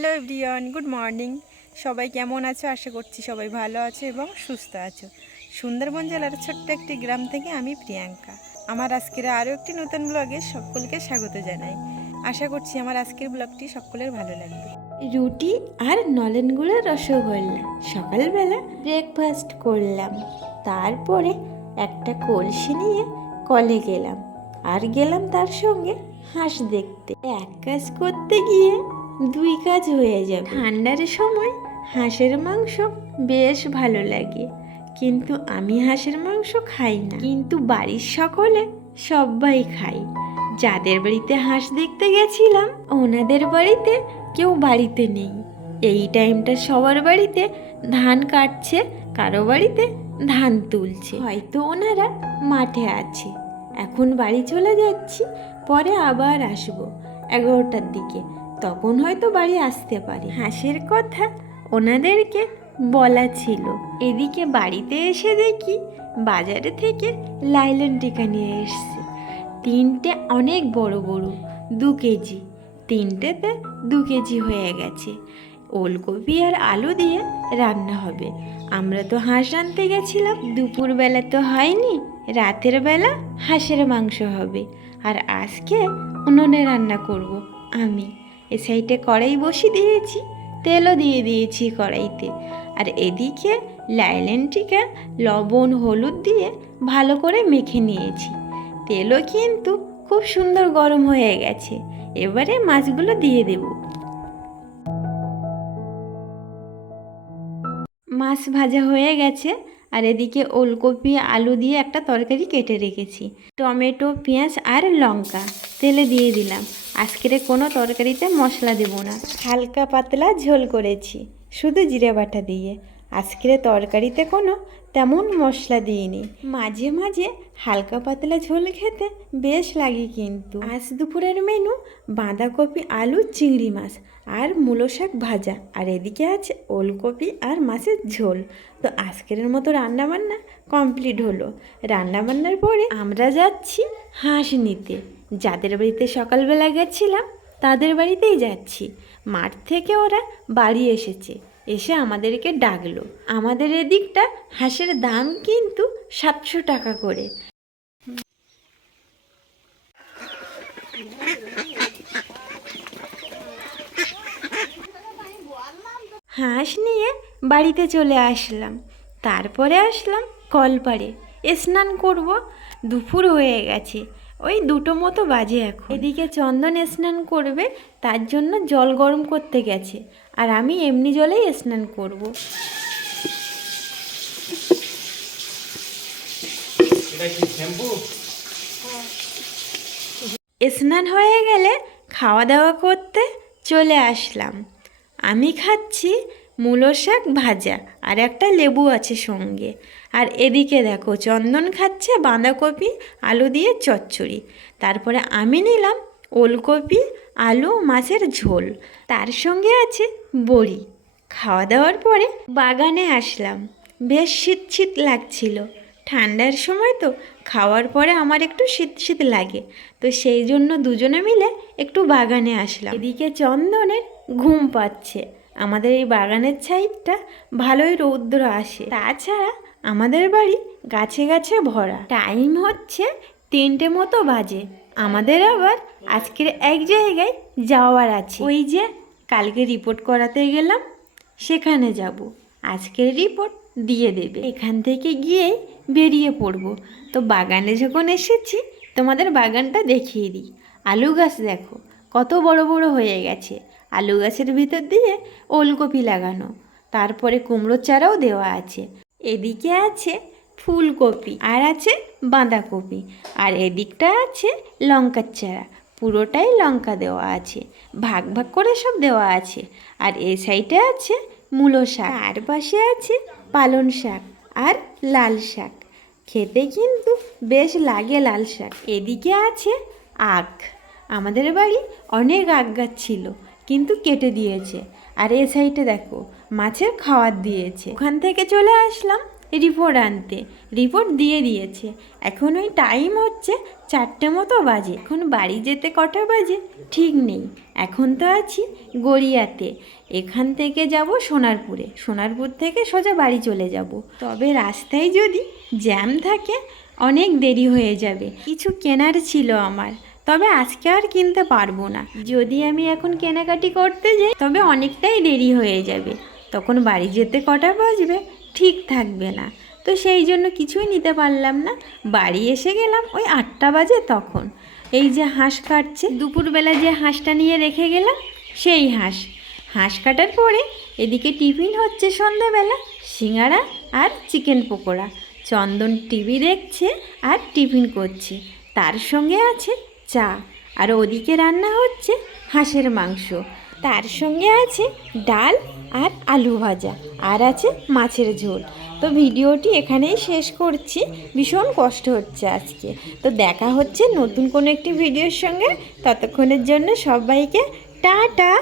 Hello everyone, good morning. সবাই কেমন আছো? আশা করছি সবাই ভালো আছো এবং সুস্থ আছো। সুন্দরবন জেলার ছোট্ট একটি গ্রাম থেকে আমি প্রিয়াঙ্কা। আমার আজকের আরও একটি নতুন ব্লগে সকলকে স্বাগত জানাই। আশা করছি আমার আজকের ব্লগটি সকলের ভালো লাগবে। রুটি আর নলেন গুঁড়োর রসগোল্লা সকালবেলা ব্রেকফাস্ট করলাম। তারপরে একটা কলসি নিয়ে কলে গেলাম, আর গেলাম তার সঙ্গে হাঁস দেখতে। এক কাজ করতে গিয়ে দুই কাজ হয়ে যাবে। ঠান্ডার সময় হাঁসের মাংস বেশ ভালো লাগে, কিন্তু আমি হাঁসের মাংস খাই না, কিন্তু বাড়ির সকলে সবাই খায়। যাদের বাড়িতে হাঁস দেখতে গেছিলাম ওনাদের বাড়িতে কেউ বাড়িতে নেই। এই টাইমটা সবার বাড়িতে ধান কাটছে, কারো বাড়িতে ধান তুলছে, হয়তো ওনারা মাঠে আছে। এখন বাড়ি চলে যাচ্ছি, পরে আবার আসবো 11টার দিকে, তখন হয়তো বাড়ি আসতে পারে। হাঁসের কথা ওনাদেরকে বলা ছিল। এদিকে বাড়িতে এসে দেখি বাজারে থেকে লাইলন টিকা নিয়ে এসছে। তিনটে অনেক বড় বড়, 2 কেজি। তিনটেতে 2 কেজি হয়ে গেছে। ওলকপি আর আলু দিয়ে রান্না হবে। আমরা তো হাঁস রাঁধতে গেছিলাম, দুপুরবেলা তো হয়নি, রাতের বেলা হাঁসের মাংস হবে। আর আজকে উনুনে রান্না করব আমি। এ সাইডে কড়াই বসিয়ে দিয়েছি, তেলও দিয়ে দিয়েছি কড়াইতে। আর এদিকে লাইলন টিকা লবণ হলুদ দিয়ে ভালো করে মেখে নিয়েছি। তেলও কিন্তু খুব সুন্দর গরম হয়ে গেছে। এবারে মাছগুলো দিয়ে দেব। মাছ ভাজা হয়ে গেছে, আর এদিকে ওলকপি আলু দিয়ে একটা তরকারি কেটে রেখেছি। টমেটো পেঁয়াজ আর লঙ্কা তেলে দিয়ে দিলাম। আজকের কোনো তরকারিতে মশলা দেব না, হালকা পাতলা ঝোল করেছি শুধু জিরে বাটা দিয়ে। আজকের তরকারিতে কোনো তেমন মশলা দিইনি। মাঝে মাঝে হালকা পাতলা ঝোল খেতে বেশ লাগে। কিন্তু আজ দুপুরের মেনু বাঁধাকপি আলু চিংড়ি মাছ আর মূলো শাক ভাজা, আর এদিকে আছে ওলকপি আর মাছের ঝোল। তো আজকের মতো রান্নাবান্না কমপ্লিট হলো। রান্নাবান্নার পরে আমরা যাচ্ছি হাঁস নিতে। যাদের বাড়িতে সকালবেলা গেছিলাম তাদের বাড়িতেই যাচ্ছি। মাঠ থেকে ওরা বাড়ি এসেছে, এসে আমাদেরকে ডাকলো। আমাদের এদিকটা হাঁসের দাম কিন্তু 700 টাকা করে। হাঁস নিয়ে বাড়িতে চলে আসলাম। তারপরে আসলাম কলপাড়ে, স্নান করব। দুপুর হয়ে গেছে, ওই 2টো মতো বাজে এখন। এদিকে চন্দন স্নান করবে, তার জন্য জল গরম করতে গেছে, আর আমি এমনি জলেই স্নান করব। স্নান হয়ে গেলে খাওয়া দাওয়া করতে চলে আসলাম। আমি খাচ্ছি মূলো শাক ভাজা, আর একটা লেবু আছে সঙ্গে। আর এদিকে দেখো চন্দন খাচ্ছে বাঁধাকপি আলু দিয়ে চচ্চড়ি। তারপরে আমি নিলাম ওলকপি আলু মাছের ঝোল, তার সঙ্গে আছে বড়ি। খাওয়া দাওয়ার পরে বাগানে আসলাম। বেশ শীত শীত লাগছিল, ঠান্ডার সময় তো খাওয়ার পরে আমার একটু শীত শীত লাগে, তো সেই জন্য দুজনে মিলে একটু বাগানে আসলাম। এদিকে চন্দনের ঘুম পাচ্ছে। আমাদের এই বাগানের সাইডটা ভালোই রৌদ্র আসে, তাছাড়া আমাদের বাড়ি গাছে গাছে ভরা। টাইম হচ্ছে 3টে মতো বাজে। আমাদের আবার আজকের এক জায়গায় যাওয়ার আছে, ওই যে কালকে রিপোর্ট করাতে গেলাম সেখানে যাব। আজকের রিপোর্ট দিয়ে দেবে। এখান থেকে গিয়েই বেরিয়ে পড়ব। তো বাগানে যখন এসেছি তোমাদের বাগানটা দেখিয়ে দিই। আলু গাছ দেখো কত বড় বড় হয়ে গেছে। আলু গাছের ভিতর দিয়ে ওলকপি লাগানো, তারপরে কুমড়োর চারাও দেওয়া আছে। এদিকে আছে ফুলকপি আর আছে বাঁধাকপি, আর এদিকটা আছে লঙ্কার চারা। পুরোটাই লঙ্কা দেওয়া আছে, ভাগ ভাগ করে সব দেওয়া আছে। আর এই সাইডে আছে মূলো শাক, আর পাশে আছে পালং শাক আর লাল শাক। খেতে কিন্তু বেশ লাগে লাল শাক। এদিকে আছে আখ। আমাদের বাড়ি অনেক আখ গাছ ছিল, কিন্তু কেটে দিয়েছে। আর এই সাইডে দেখো মাছের খাবার দিয়েছে। ওখান থেকে চলে আসলাম রিপোর্ট আনতে। রিপোর্ট দিয়ে দিয়েছে। এখন ওই টাইম হচ্ছে 4টে মতো বাজে। এখন বাড়ি যেতে কটা বাজে ঠিক নেই। এখন তো আছি গড়িয়াতে, এখান থেকে যাব সোনারপুরে, সোনারপুর থেকে সোজা বাড়ি চলে যাব। তবে রাস্তায় যদি জ্যাম থাকে অনেক দেরি হয়ে যাবে। কিছু কেনার ছিল আমার, তবে আজকে আর কিনতে পারবো না। যদি আমি এখন কেনাকাটি করতে যাই তবে অনেকটাই দেরি হয়ে যাবে, তখন বাড়ি যেতে কটা বাজবে ঠিক থাকবে না। তো সেই জন্য কিছুই নিতে পারলাম না। বাড়ি এসে গেলাম ওই 8টা বাজে তখন। এই যে হাঁস কাটছে, দুপুরবেলা যে হাঁসটা নিয়ে রেখে গেলাম সেই হাঁস কাটার পরে এদিকে টিফিন হচ্ছে সন্ধ্যাবেলা, সিঙ্গাড়া আর চিকেন পকোড়া। চন্দন টিভি দেখছে আর টিফিন করছে, তার সঙ্গে আছে চা। আর ওদিকে রান্না হচ্ছে হাঁসের মাংস, তার সঙ্গে আছে ডাল আর আলু ভাজা, আর আছে মাছের ঝোল। তো ভিডিওটি এখানেই শেষ করছি, ভীষণ কষ্ট হচ্ছে আজকে। তো দেখা হচ্ছে নতুন কোনো একটি ভিডিওর সঙ্গে, ততক্ষণের জন্য সবাইকে টাটা।